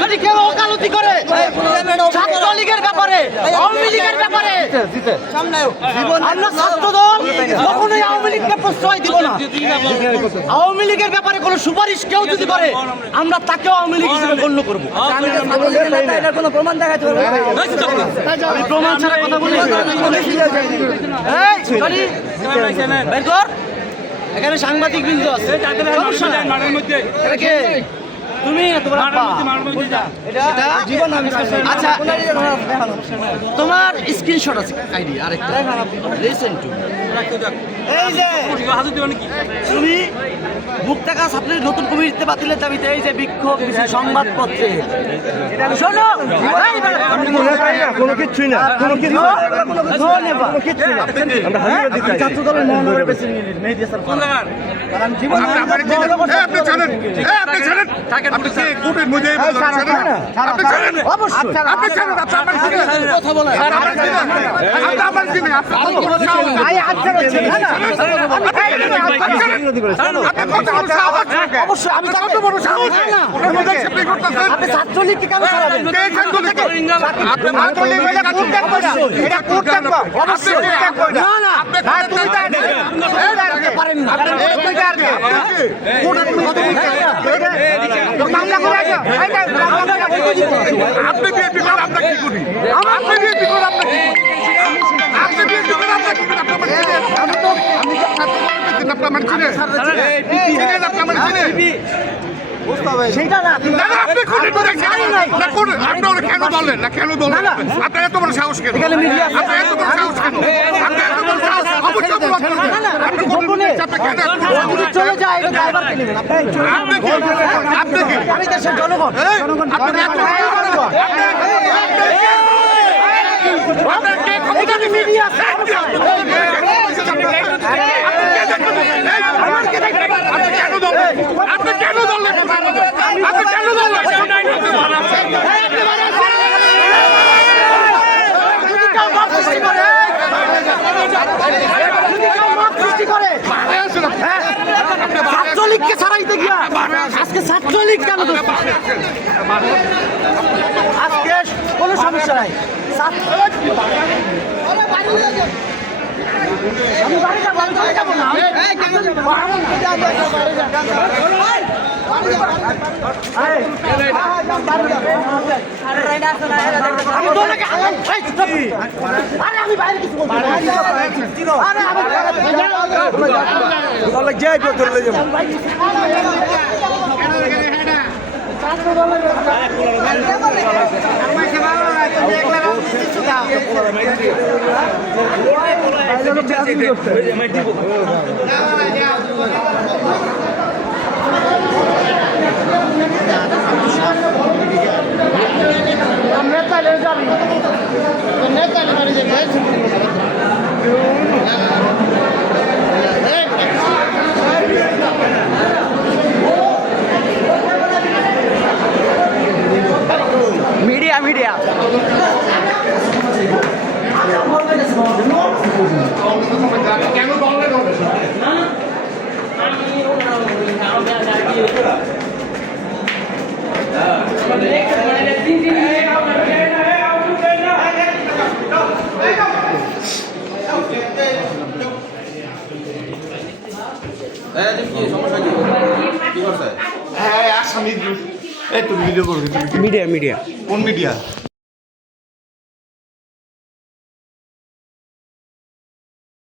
যদি কেউ ওকালতি করে ছাত্রলীগের ব্যাপারে, আওয়ামী লীগের ব্যাপারে, আমরা ছাত্র দল কখনোই আওয়ামী লীগকে প্রশ্রয় দিব না। আওয়ামী লীগের ব্যাপারে কোনো সুপারিশ কেউ যদি করে আমরা তাকেও আওয়ামী লীগ হিসেবে গণ্য করবো। কোনো প্রমাণ দেখাতে পারবো? আমি প্রমাণ ছাড়া কথা বলি। এখানে সাংবাদিক বৃন্দ আছে, তুমি আচ্ছা তোমার স্ক্রিনশট আছে আইডি আরেকটা লিসেন টু এই যে তুমি মুক্তাকা ছাত্রের নতুন কমিটিতে বাতিলের দাবিতে এই যে বিক্ষোভ সংবাদপত্রে শোনো কোনো কিছুই না, কোনো কিছু ছাত্র দলের মহানগরের প্রেসিডেন্ট মেহেদী হাসান ছাত্রলীগকে কেন সেটা না কেন বললেন না, কেন বললেন আপনার এত বড় সাহস কেন? আপনার এত বড় সাহস কেন? চলে যায় আমি দেশের জনগণ ছাত্রলীগকে ছাড়াইতে গিয়া আজকে ছাত্রলীগ কেন? আজকে কোনো সমস্যা নাই, আমি বাড়ি যাবো না। আমি বাইরে কিছু মিডিয়া মিডিয়া হ্যাঁ আসামি এই তো ভিডিও করবি, মিডিয়া মিডিয়া কোন মিডিয়া?